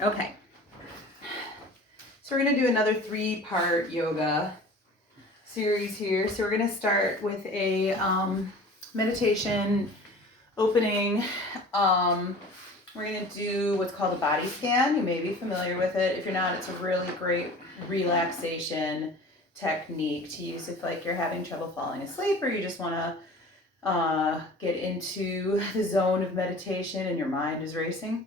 Okay. So we're going to do another 3-part yoga series here. So we're going to start with a meditation opening. We're going to do what's called a body scan. You may be familiar with it. If you're not, it's a really great relaxation technique to use if like you're having trouble falling asleep or you just want to get into the zone of meditation and your mind is racing.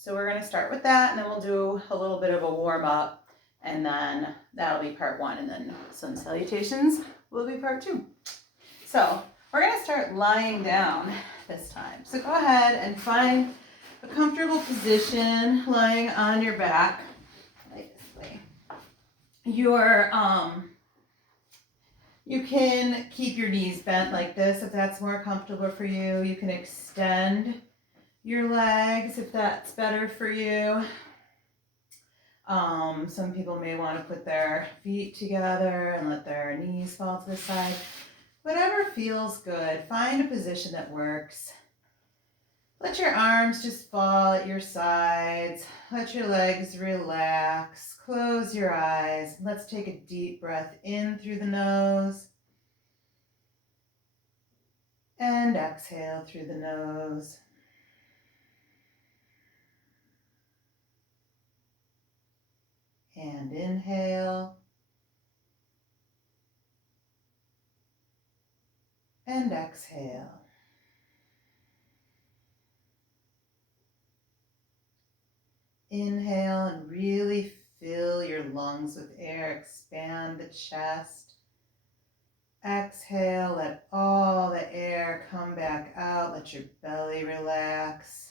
So we're going to start with that, and then we'll do a little bit of a warm up, and then that'll be part 1, and then sun salutations will be part 2. So we're going to start lying down this time. So go ahead and find a comfortable position lying on your back like this way. You can keep your knees bent like this if that's more comfortable for you. You can extend your legs if that's better for you. Some people may want to put their feet together and let their knees fall to the side. Whatever feels good. Find a position that works. Let your arms just fall at your sides. Let your legs relax. Close your eyes. Let's take a deep breath in through the nose and exhale through the nose. And inhale and exhale. Inhale and really fill your lungs with air. Expand the chest. Exhale, let all the air come back out. Let your belly relax.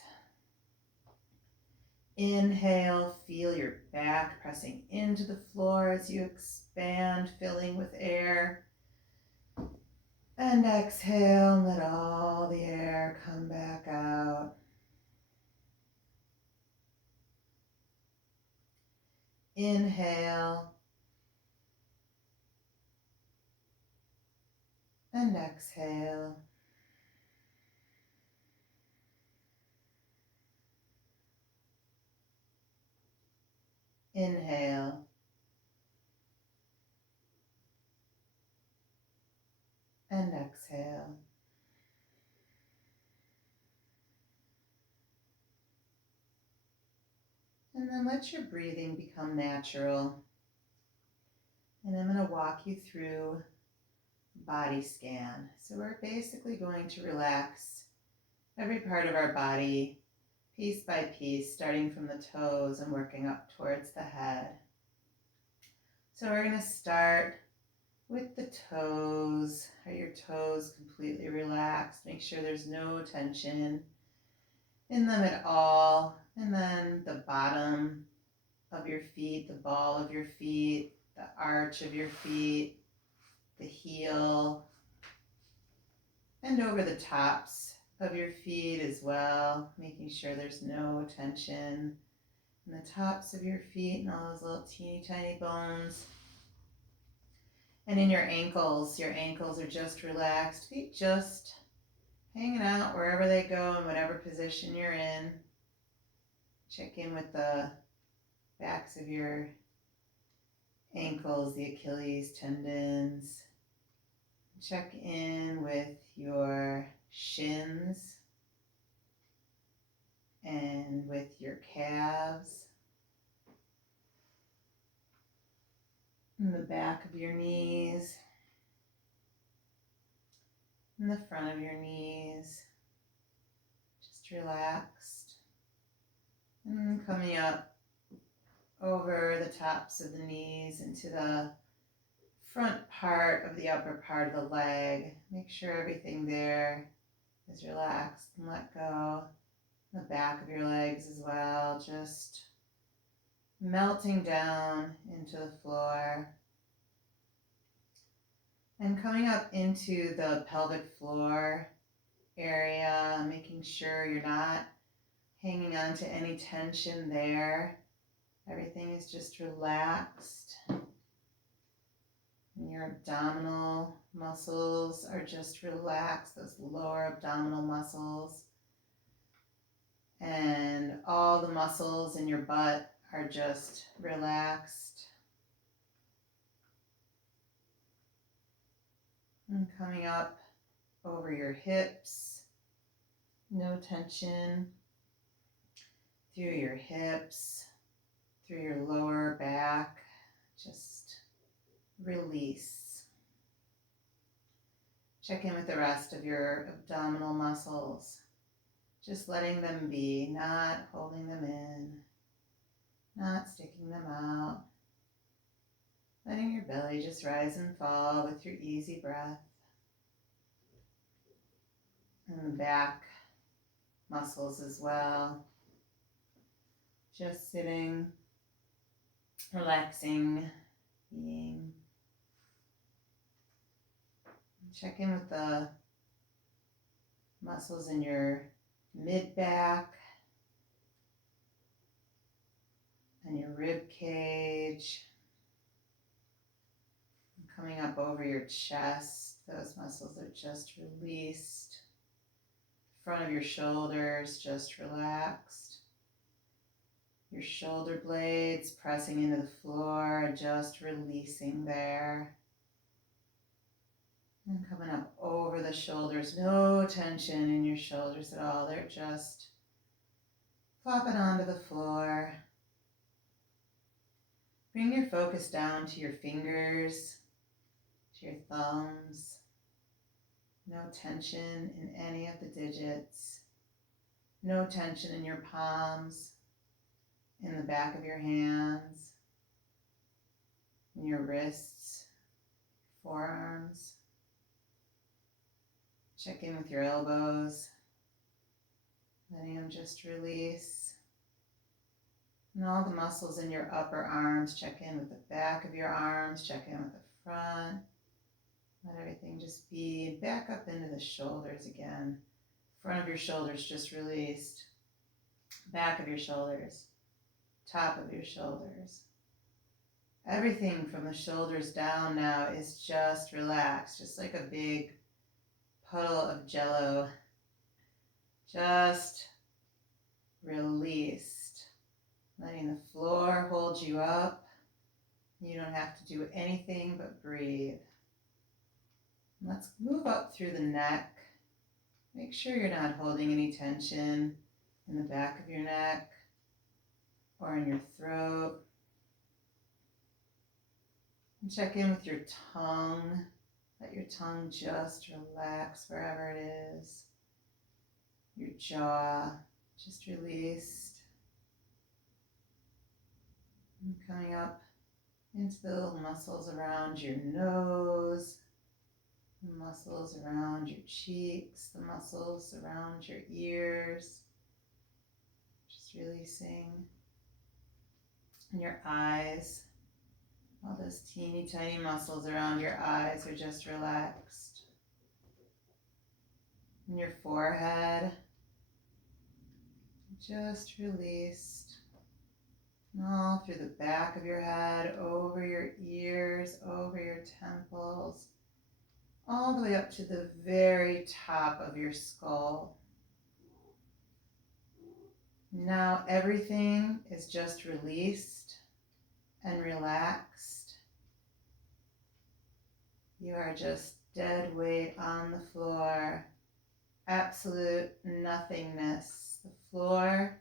Inhale, feel your back pressing into the floor as you expand, filling with air. And exhale, let all the air come back out. Inhale and exhale. Inhale and exhale. And then let your breathing become natural. And I'm going to walk you through body scan. So we're basically going to relax every part of our body piece by piece, starting from the toes and working up towards the head. So we're going to start with the toes. Are your toes completely relaxed? Make sure there's no tension in them at all. And then the bottom of your feet, the ball of your feet, the arch of your feet, the heel, and over the tops of your feet as well, making sure there's no tension in the tops of your feet and all those little teeny tiny bones. And in your ankles are just relaxed, feet just hanging out wherever they go in whatever position you're in. Check in with the backs of your ankles, the Achilles tendons. Check in with your shins and with your calves. And the back of your knees. And the front of your knees. Just relaxed. And coming up over the tops of the knees into the front part of the upper part of the leg. Make sure everything there is relaxed and let go. The back of your legs as well, just melting down into the floor. And coming up into the pelvic floor area, making sure you're not hanging on to any tension there. Everything is just relaxed. And your abdominal muscles are just relaxed, those lower abdominal muscles. And all all the muscles in your butt are just relaxed. And coming up over your hips, no tension through your hips, through your lower back, just release. Check in with the rest of your abdominal muscles, just letting them be, not holding them in, not sticking them out. Letting your belly just rise and fall with your easy breath. And the back muscles as well. Just sitting, relaxing, being. Check in with the muscles in your mid-back and your rib cage. Coming up over your chest, those muscles are just released. Front of your shoulders just relaxed. Your shoulder blades pressing into the floor, just releasing there. And coming up over the shoulders, no tension in your shoulders at all. They're just flopping onto the floor. Bring your focus down to your fingers, to your thumbs. No tension in any of the digits. No tension in your palms, in the back of your hands, in your wrists, forearms. Check in with your elbows, letting them just release. And all the muscles in your upper arms, check in with the back of your arms, check in with the front. Let everything just be. Back up into the shoulders again. Front of your shoulders just released. Back of your shoulders. Top of your shoulders. Everything from the shoulders down now is just relaxed, just like a big puddle of jello. Just released. Letting the floor hold you up. You don't have to do anything but breathe. Let's move up through the neck. Make sure you're not holding any tension in the back of your neck or in your throat. And check in with your tongue. Let your tongue just relax wherever it is. Your jaw just released. And coming up into the little muscles around your nose, the muscles around your cheeks, the muscles around your ears. Just releasing. And your eyes. All those teeny tiny muscles around your eyes are just relaxed. And your forehead, just released. And all through the back of your head, over your ears, over your temples, all the way up to the very top of your skull. Now everything is just released and relaxed. You are just dead weight on the floor. Absolute nothingness. The floor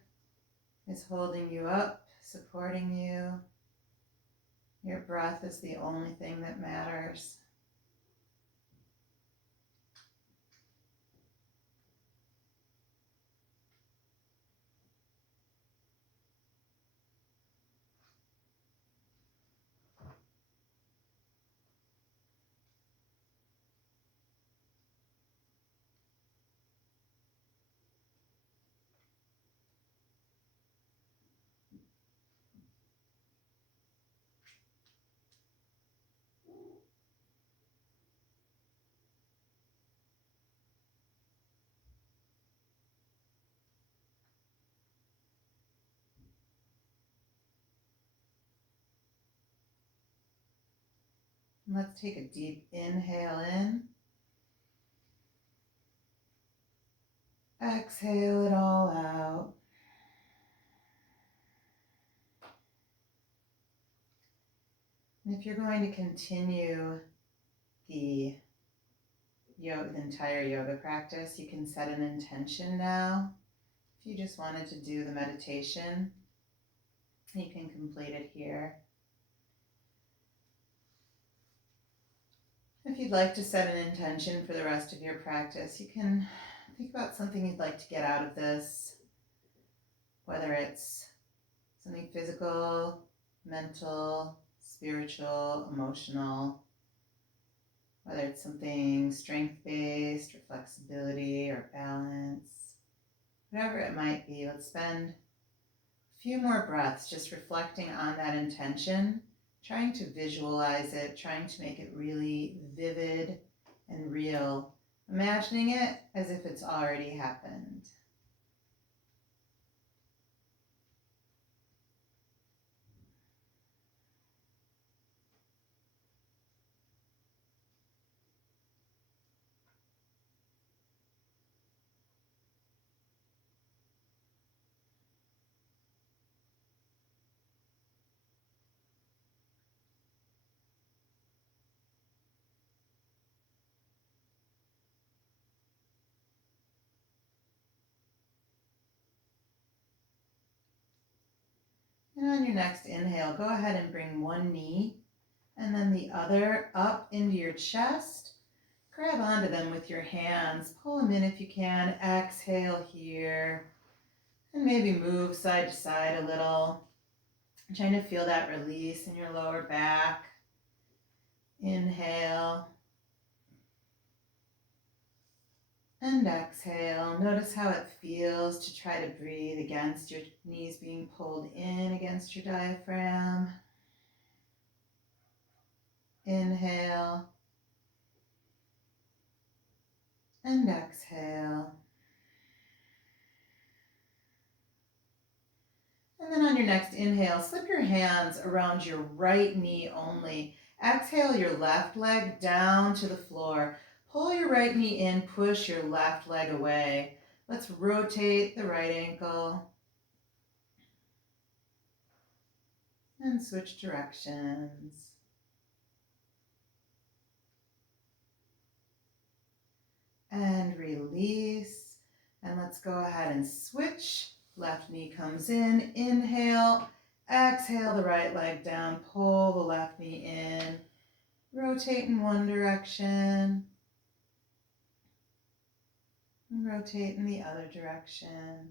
is holding you up, supporting you. Your breath is the only thing that matters. Let's take a deep inhale in. Exhale it all out. And if you're going to continue the entire yoga practice, you can set an intention now. If you just wanted to do the meditation, you can complete it here. If you'd like to set an intention for the rest of your practice, you can think about something you'd like to get out of this, whether it's something physical, mental, spiritual, emotional, whether it's something strength-based or flexibility or balance, whatever it might be. Let's spend a few more breaths just reflecting on that intention, trying to visualize it, trying to make it really vivid and real, imagining it as if it's already happened. And on your next inhale, go ahead and bring one knee and then the other up into your chest. Grab onto them with your hands. Pull them in if you can. Exhale here. And maybe move side to side a little. Trying to feel that release in your lower back. Inhale. And exhale. Notice how it feels to try to breathe against your knees being pulled in against your diaphragm. Inhale. And exhale. And then on your next inhale, slip your hands around your right knee only. Exhale your left leg down to the floor. Pull your right knee in, push your left leg away. Let's rotate the right ankle. And switch directions. And release. And let's go ahead and switch. Left knee comes in. Inhale. Exhale the right leg down. Pull the left knee in. Rotate in one direction. And rotate in the other direction.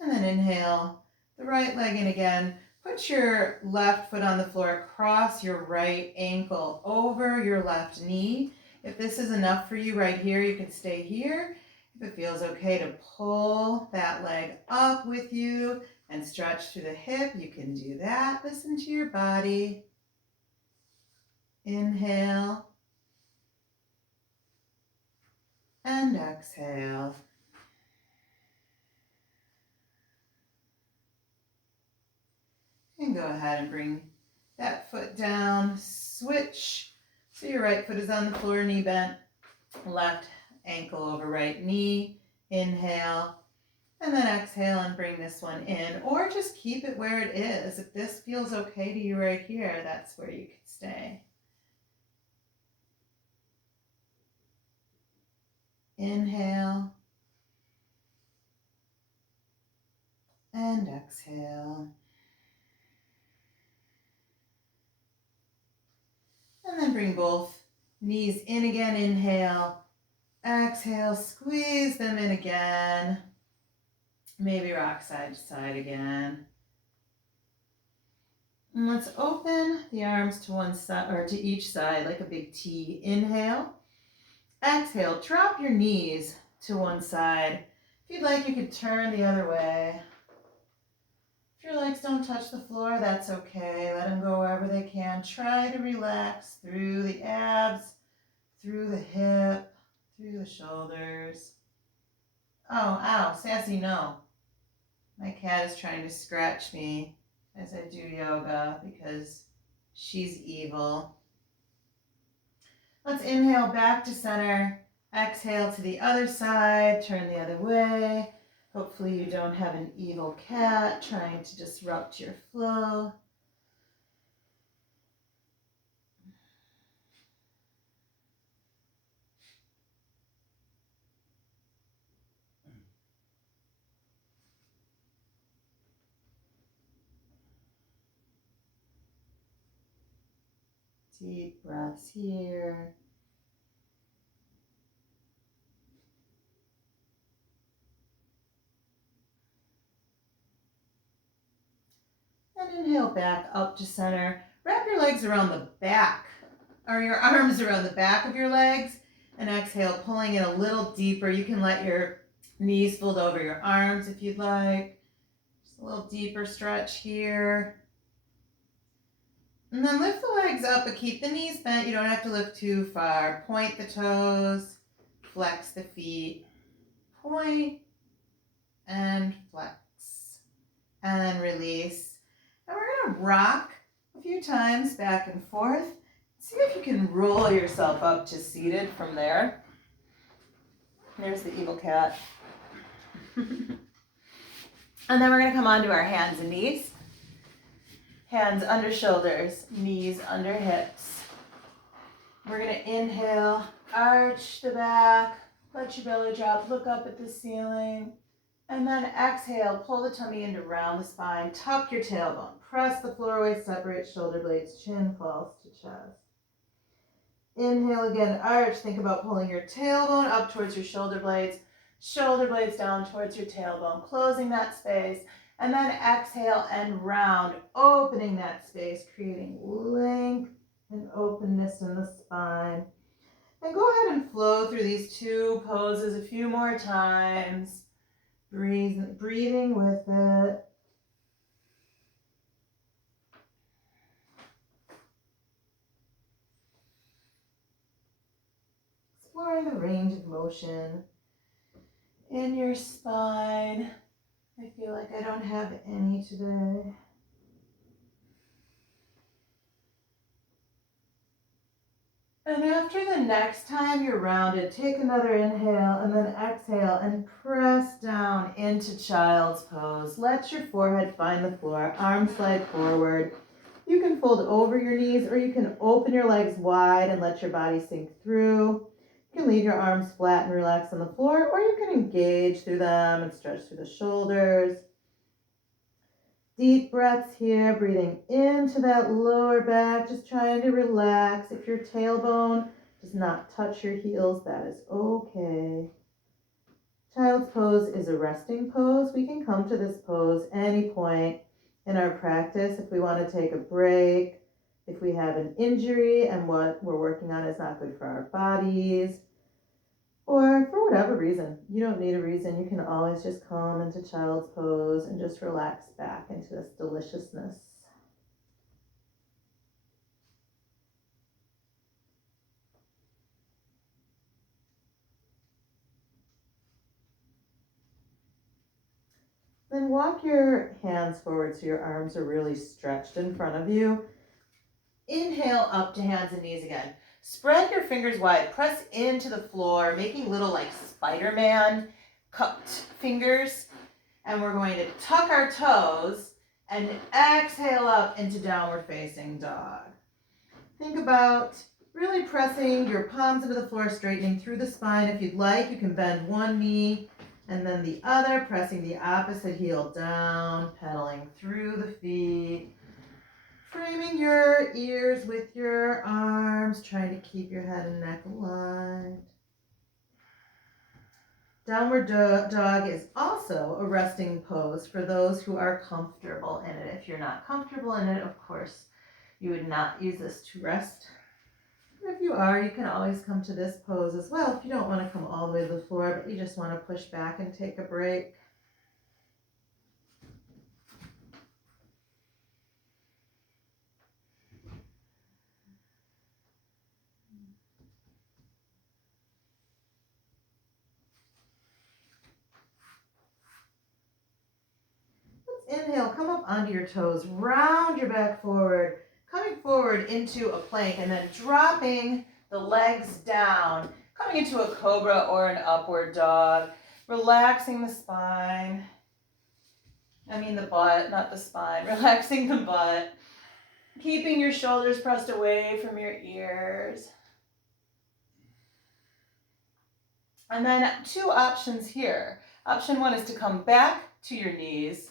And then inhale the right leg in again. Put your left foot on the floor, cross your right ankle over your left knee. If this is enough for you right here, you can stay here. If it feels okay to pull that leg up with you and stretch through the hip, you can do that. Listen to your body. Inhale. And exhale. And go ahead and bring that foot down. Switch. So your right foot is on the floor, knee bent. Left ankle over right knee. Inhale. And then exhale and bring this one in. Or just keep it where it is. If this feels okay to you right here, that's where you can stay. Inhale. And exhale. And then bring both knees in again. Inhale. Exhale. Squeeze them in again. Maybe rock side to side again. And let's open the arms to one side or to each side like a big T. Inhale. Exhale. Drop your knees to one side. If you'd like, you could turn the other way. If your legs don't touch the floor, that's okay. Let them go wherever they can. Try to relax through the abs, through the hip, through the shoulders. Oh, ow, Sassy, no. My cat is trying to scratch me as I do yoga because she's evil. Let's inhale back to center. Exhale to the other side. Turn the other way. Hopefully you don't have an evil cat trying to disrupt your flow. Deep breaths here. And inhale back up to center. Wrap your legs around the back, or your arms around the back of your legs. And exhale, pulling it a little deeper. You can let your knees fold over your arms if you'd like. Just a little deeper stretch here. And then lift the legs up, but keep the knees bent. You don't have to lift too far. Point the toes, flex the feet. Point and flex. And then release. And we're going to rock a few times back and forth. See if you can roll yourself up to seated from there. There's the evil cat. And then we're going to come onto our hands and knees. Hands under shoulders, knees under hips. We're going to inhale, arch the back, let your belly drop, look up at the ceiling. And then exhale, pull the tummy in to round the spine, tuck your tailbone, press the floor away, separate shoulder blades, chin falls to chest. Inhale again, arch, think about pulling your tailbone up towards your shoulder blades down towards your tailbone, closing that space. And then exhale and round, opening that space, creating length and openness in the spine. And go ahead and flow through these two poses a few more times, breathing with it. Exploring the range of motion in your spine. I feel like I don't have any today. And after the next time you're rounded, take another inhale and then exhale and press down into child's pose. Let your forehead find the floor, arms slide forward. You can fold over your knees or you can open your legs wide and let your body sink through. You can leave your arms flat and relax on the floor, or you can engage through them and stretch through the shoulders. Deep breaths here, breathing into that lower back, just trying to relax. If your tailbone does not touch your heels, that is okay. Child's pose is a resting pose. We can come to this pose any point in our practice if we want to take a break, if we have an injury and what we're working on is not good for our bodies, or for whatever reason. You don't need a reason. You can always just come into child's pose and just relax back into this deliciousness. Then walk your hands forward so your arms are really stretched in front of you. Inhale up to hands and knees again. Spread your fingers wide, press into the floor, making little like Spider-Man cupped fingers. And we're going to tuck our toes and exhale up into downward facing dog. Think about really pressing your palms into the floor, straightening through the spine. If you'd like, you can bend one knee and then the other, pressing the opposite heel down, pedaling through the feet. Framing your ears with your arms, trying to keep your head and neck aligned. Downward dog is also a resting pose for those who are comfortable in it. If you're not comfortable in it, of course, you would not use this to rest. But if you are, you can always come to this pose as well if you don't want to come all the way to the floor, but you just want to push back and take a break. Inhale, come up onto your toes, round your back forward, coming forward into a plank, and then dropping the legs down, coming into a cobra or an upward dog. Relaxing the spine. I mean the butt, not the spine. Relaxing the butt. Keeping your shoulders pressed away from your ears. And then 2 options here. Option 1 is to come back to your knees,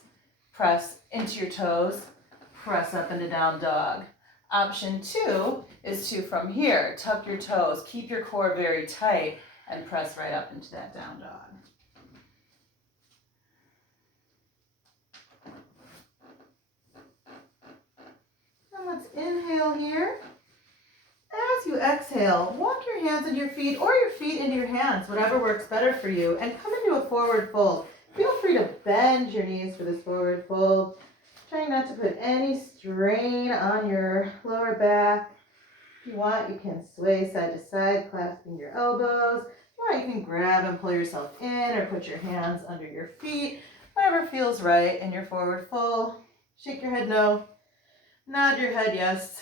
press into your toes, press up into down dog. Option 2 is to, from here, tuck your toes, keep your core very tight, and press right up into that down dog. And let's inhale here. As you exhale, walk your hands into your feet or your feet into your hands, whatever works better for you, and come into a forward fold. Feel free to bend your knees for this forward fold. Trying not to put any strain on your lower back. If you want, you can sway side to side, clasping your elbows. If you want, you can grab and pull yourself in or put your hands under your feet. Whatever feels right in your forward fold. Shake your head no. Nod your head yes.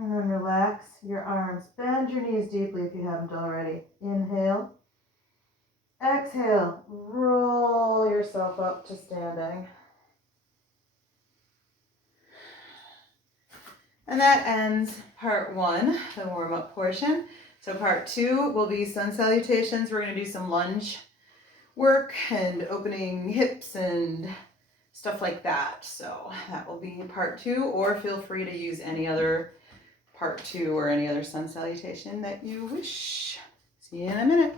And then relax your arms. Bend your knees deeply if you haven't already. Inhale. Exhale. Roll yourself up to standing. And that ends part 1, the warm-up portion. So part 2 will be sun salutations. We're going to do some lunge work and opening hips and stuff like that. So that will be part 2, or feel free to use any other part 2 or any other sun salutation that you wish. See you in a minute.